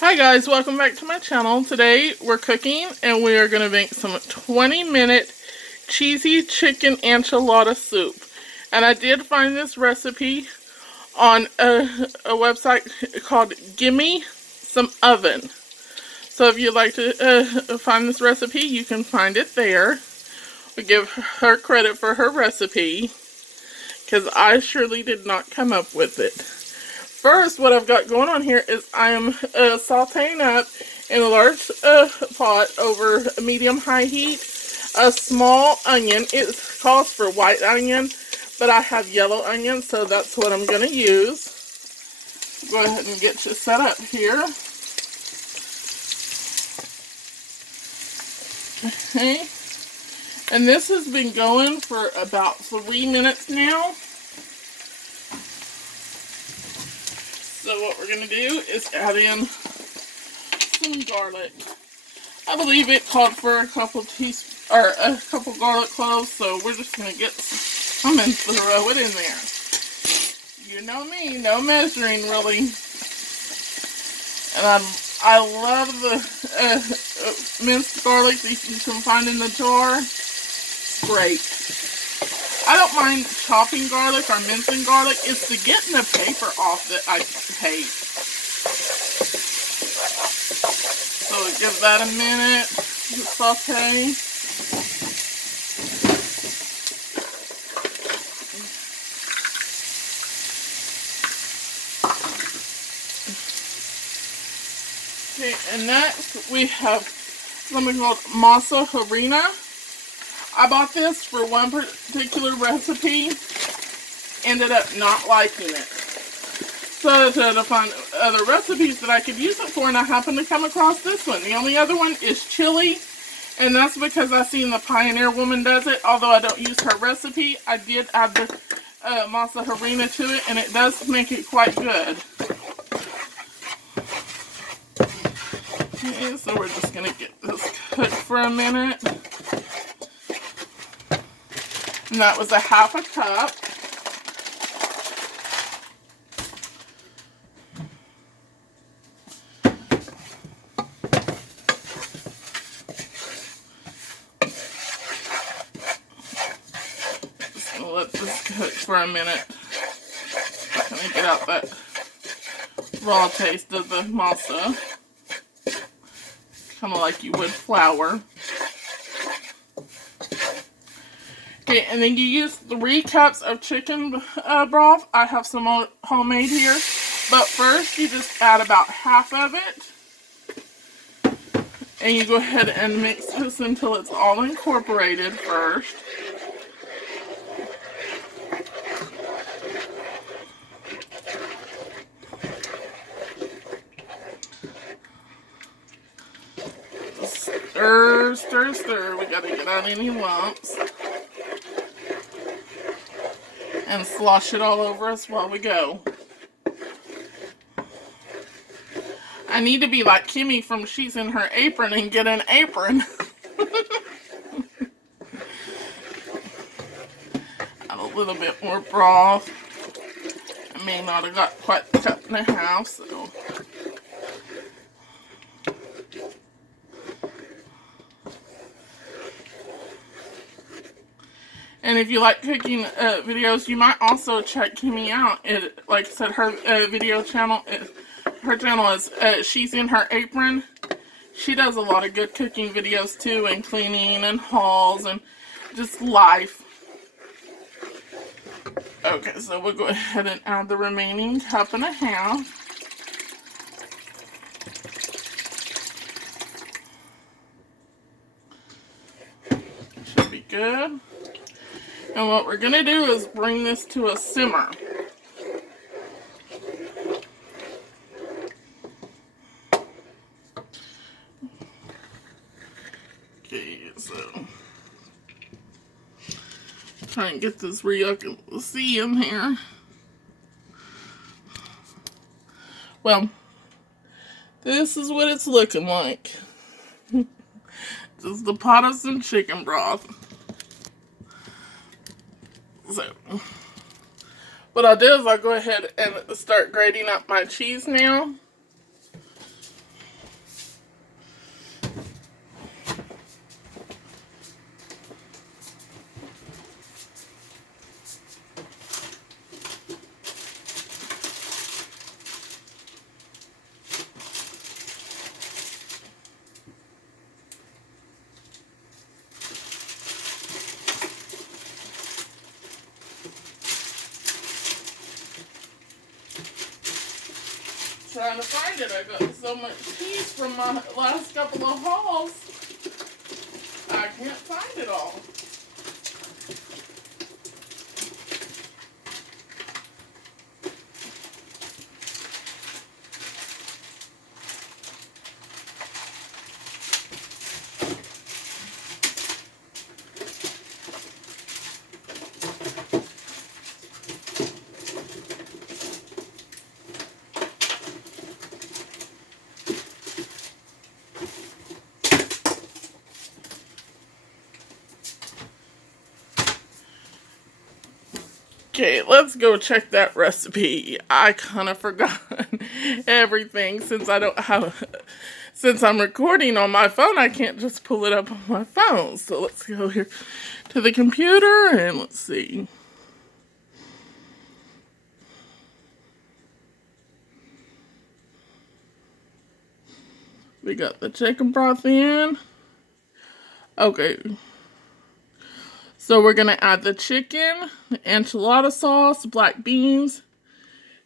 Hi guys, welcome back to my channel. Today we're cooking and we are going to make some 20-minute cheesy chicken enchilada soup. And I did find this recipe on a website called Gimme Some Oven. So if you'd like to find this recipe, you can find it there. We give her credit for her recipe because I surely did not come up with it. First, what I've got going on here is I am sauteing up in a large pot over medium-high heat a small onion. It calls for white onion, but I have yellow onion, so that's what I'm going to use. Go ahead and get you set up here. Okay. And this has been going for about 3 minutes now. So what we're going to do is add in some garlic. I believe it called for a couple garlic cloves, so we're just going to get some and throw it in there. You know me, no measuring really. And I love the minced garlic that you can find in the jar. It's great. I don't mind chopping garlic or mincing garlic. It's the getting the paper off that I hate. So give that a minute to saute. Okay, and next we have something called masa harina. I bought this for one particular recipe, ended up not liking it. So to find other recipes that I could use it for, and I happened to come across this one. The only other one is chili, and that's because I seen the Pioneer woman does it. Although I don't use her recipe, I did add the masa harina to it, and it does make it quite good. Okay, so we're just going to get this cooked for a minute. And that was a half a cup. Just gonna let this cook for a minute. Let me get out that raw taste of the masa. Kind of like you would flour. Okay, and then you use 3 cups of chicken broth. I have some homemade here. But first, you just add about half of it. And you go ahead and mix this until it's all incorporated first. Stir, stir, stir. We gotta get out any lumps. And slosh it all over us while we go. I need to be like Kimmy from She's in Her Apron and get an apron. Add a little bit more broth. I may not have got quite a cup and a half, so. And if you like cooking videos, you might also check Kimmy out. Like I said, her video channel is, her channel is She's in Her Apron. She does a lot of good cooking videos too, and cleaning and hauls and just life. Okay, so we'll go ahead and add the remaining cup and a half. Should be good. And what we're going to do is bring this to a simmer. Okay, so try and get this where y'all can see in here. Well, this is what it's looking like. Just a pot of some chicken broth. So, what I'll do is I'll go ahead and start grating up my cheese now. trying to find it. I got so much cheese from my last couple of hauls. I can't find it all. Okay, let's go check that recipe. I kind of forgot everything since since I'm recording on my phone, I can't just pull it up on my phone. So let's go here to the computer and let's see. We got the chicken broth in. Okay. So we're going to add the chicken, the enchilada sauce, black beans,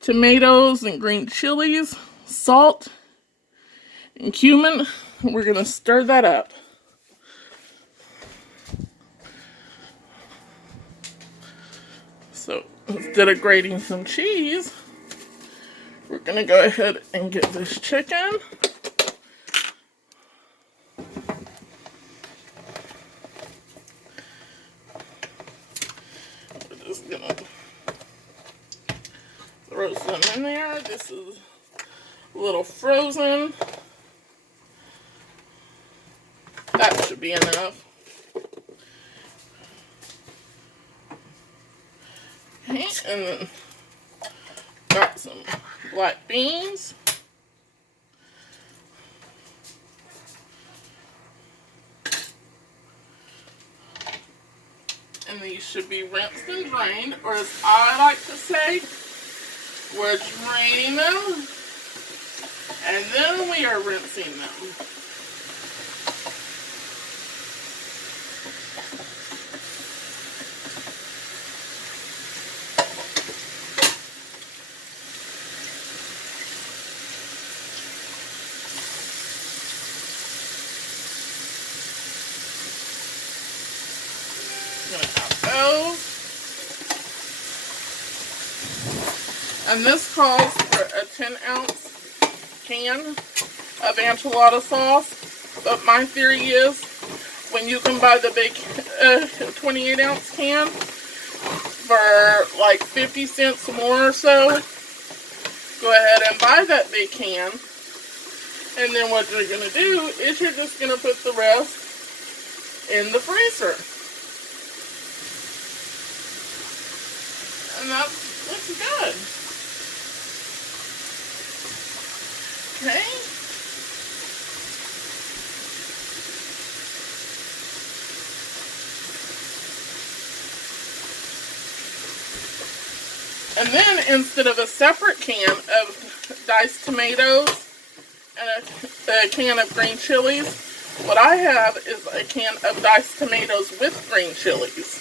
tomatoes and green chilies, salt, and cumin. We're going to stir that up. So instead of grating some cheese, we're going to go ahead and get this chicken. Gonna throw some in there. This is a little frozen. That should be enough. Okay, and then got some black beans. And these should be rinsed and drained, or as I like to say, we're draining them, and then we are rinsing them. And this calls for a 10-ounce can of enchilada sauce. But my theory is, when you can buy the big 28-ounce can for like 50 cents more or so, go ahead and buy that big can. And then what you're going to do is you're just going to put the rest in the freezer. And that looks good. Okay. And then instead of a separate can of diced tomatoes and a can of green chilies, what I have is a can of diced tomatoes with green chilies.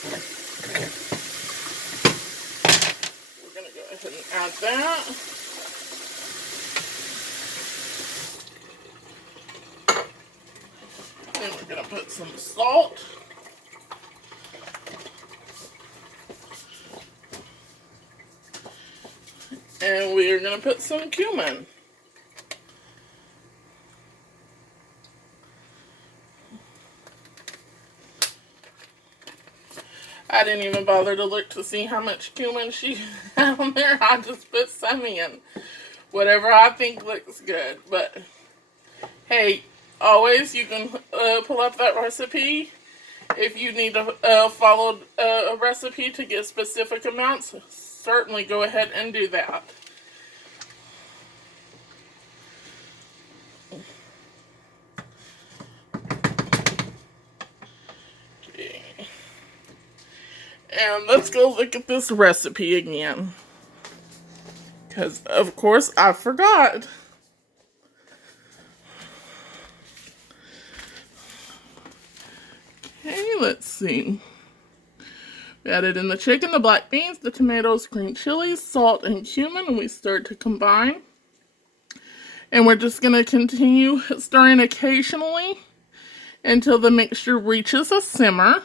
We're going to go ahead and add that. Then we're going to put some salt. And we're going to put some cumin. I didn't even bother to look to see how much cumin she had on there. I just put some in. Whatever I think looks good. But, hey, always you can pull up that recipe. If you need to follow a recipe to get specific amounts, certainly go ahead and do that. Okay. And let's go look at this recipe again. Because, of course, I forgot. Okay, let's see. We added in the chicken, the black beans, the tomatoes, green chilies, salt, and cumin, and we stirred to combine. And we're just going to continue stirring occasionally until the mixture reaches a simmer.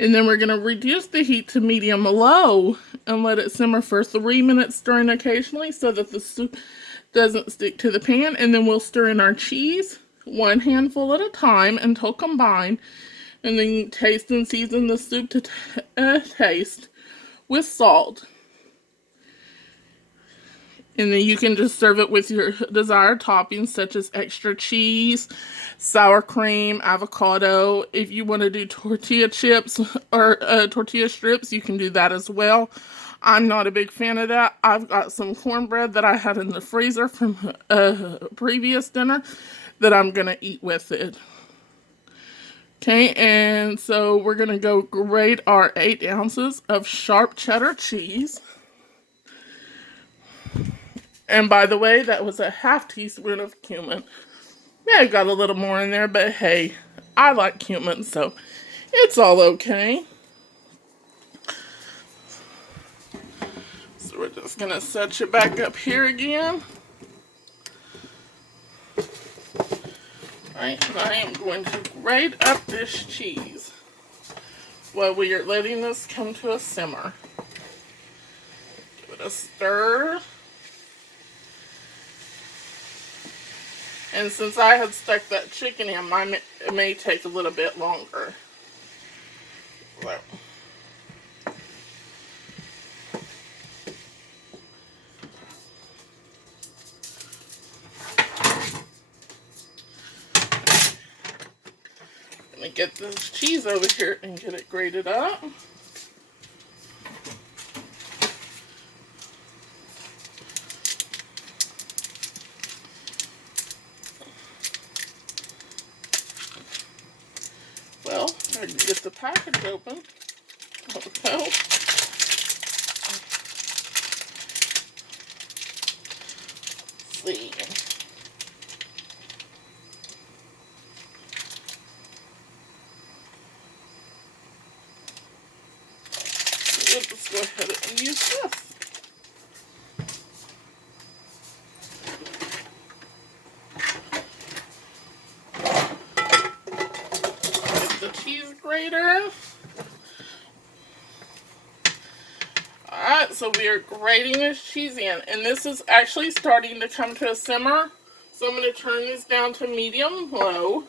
And then we're going to reduce the heat to medium-low and let it simmer for 3 minutes, stirring occasionally so that the soup doesn't stick to the pan. And then we'll stir in our cheese, 1 handful at a time until combined. And then taste and season the soup to taste with salt. And then you can just serve it with your desired toppings, such as extra cheese, sour cream, avocado. If you want to do tortilla chips or tortilla strips, you can do that as well. I'm not a big fan of that. I've got some cornbread that I had in the freezer from a previous dinner that I'm going to eat with it. Okay, and so we're going to go grate our 8 ounces of sharp cheddar cheese. And by the way, that was a ½ teaspoon of cumin. Yeah, I got a little more in there, but hey, I like cumin, so it's all okay. So we're just going to set you back up here again. Alright, and I am going to grate up this cheese while we are letting this come to a simmer. Give it a stir. And since I had stuck that chicken in, it may take a little bit longer. So. I'm going to get this cheese over here and get it grated up. Well, I can get the package open. Okay. Let's see. We'll just go ahead and use this. Get the cheese grater. Alright, so we are grating this cheese in, and this is actually starting to come to a simmer. So I'm going to turn this down to medium-low.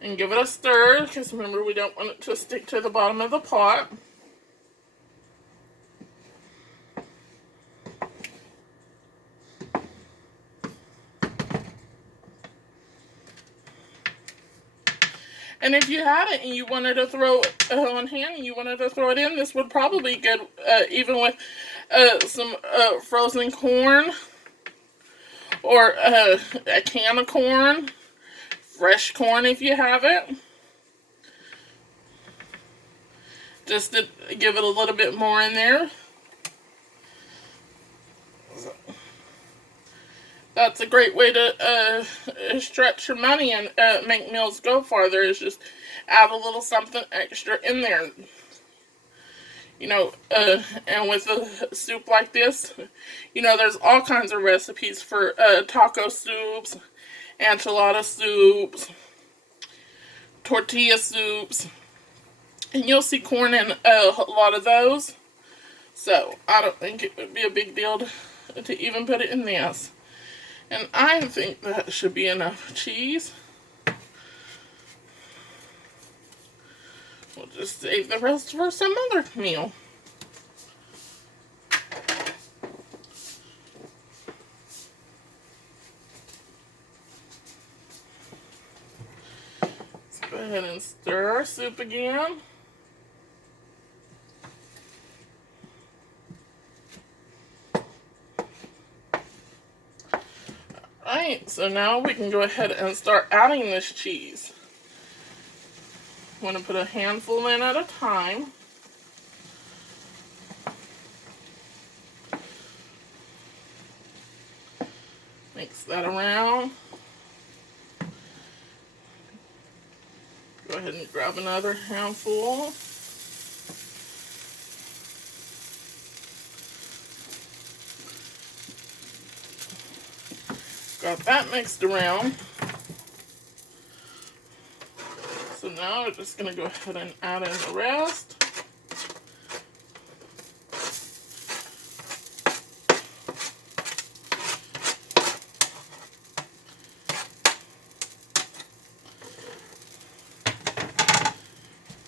And give it a stir, because remember, we don't want it to stick to the bottom of the pot. And if you had it and you wanted to throw it on hand and you wanted to throw it in, this would probably be good even with some frozen corn or a can of corn, fresh corn if you have it. Just to give it a little bit more in there. That's a great way to stretch your money and make meals go farther, is just add a little something extra in there. You know, and with a soup like this, you know, there's all kinds of recipes for taco soups, enchilada soups, tortilla soups, and you'll see corn in a lot of those. So, I don't think it would be a big deal to even put it in this. And I think that should be enough cheese. We'll just save the rest for some other meal. Let's go ahead and stir our soup again. Alright, so now we can go ahead and start adding this cheese. I'm going to put a handful in at a time. Mix that around. Go ahead and grab another handful. Got that mixed around. So now we're just going to go ahead and add in the rest.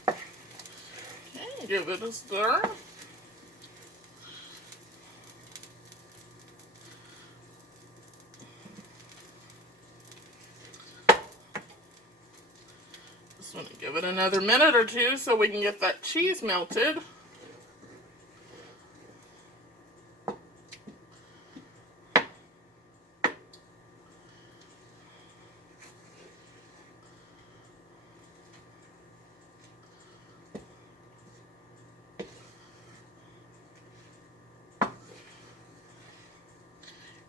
Okay, give it a stir. Just want to give it another minute or two so we can get that cheese melted.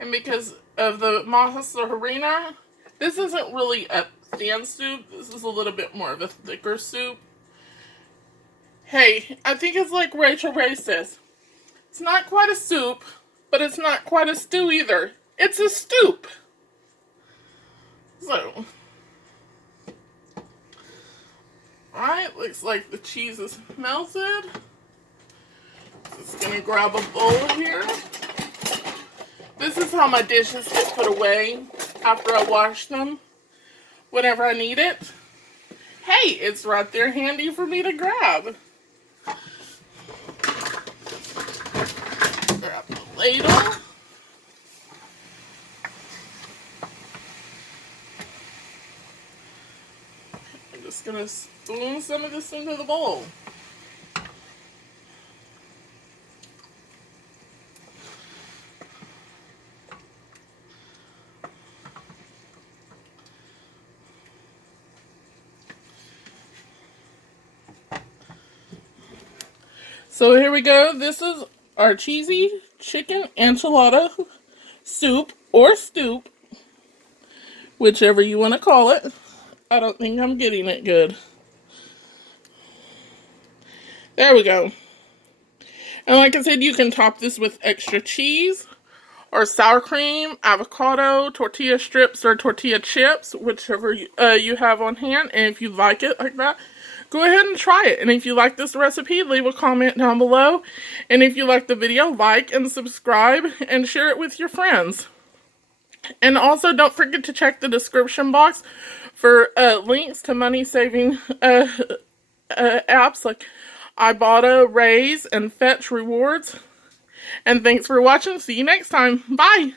And because of the mozzarella, this isn't really a thin soup. This is a little bit more of a thicker soup. Hey, I think it's like Rachel Ray says. It's not quite a soup, but it's not quite a stew either. It's a stoop. So, alright, looks like the cheese is melted. Just gonna grab a bowl here. This is how my dishes get put away after I wash them, whenever I need it. Hey, it's right there handy for me to grab. Grab the ladle. I'm just gonna spoon some of this into the bowl. So here we go. This is our cheesy chicken enchilada soup or stoop, whichever you want to call it. I don't think I'm getting it good. There we go. And like I said, you can top this with extra cheese or sour cream, avocado, tortilla strips, or tortilla chips, whichever you have on hand. And if you like it like that, go ahead and try it. And if you like this recipe, leave a comment down below. And if you like the video, like and subscribe and share it with your friends. And also, don't forget to check the description box for links to money-saving apps like Ibotta, Raise, and Fetch Rewards. And thanks for watching. See you next time. Bye!